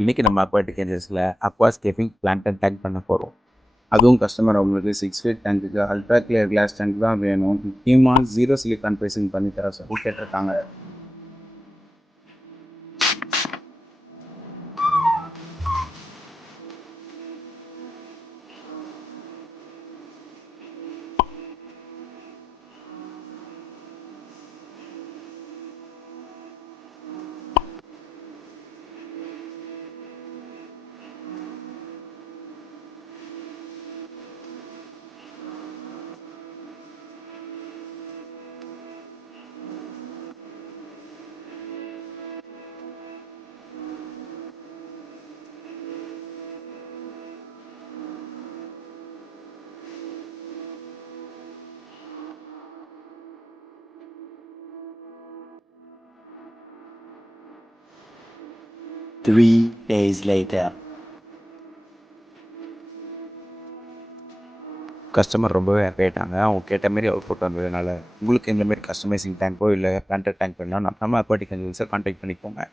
இன்றைக்கி நம்ம அக்வாட்டிக் ஏஞ்சல்ஸில் அக்வாஸ்கேப்பிங் பிளான்ட் அண்ட் டேங்க் பண்ண போகிறோம். அதுவும் கஸ்டமர் அவங்களுக்கு 6 ஃபீட் டேங்க்குக்கு அல்ட்ரா கிளியர் கிளாஸ் டேங்க் தான் வேணும். முக்கியமாக 0 சிலிக்கான் பேசிங் பண்ணி தர சொல்லி கேட்டிருக்காங்க. Three days later. கஸ்டமர் ரொம்பவே ஹாப்பி ஆகிட்டாங்க. அவங்க கேட்ட மாரி அவுட் புட் வந்ததுனால உங்களுக்கு இந்தமாரி கஸ்டமைசிங் டேங்க்கோ இல்லை பிளான்ட் டேங்க் வேணும்னா நம்ம அக்வாட்டிக் ஏஞ்சல்ஸை கான்டாக்ட் பண்ணிக்கோங்க.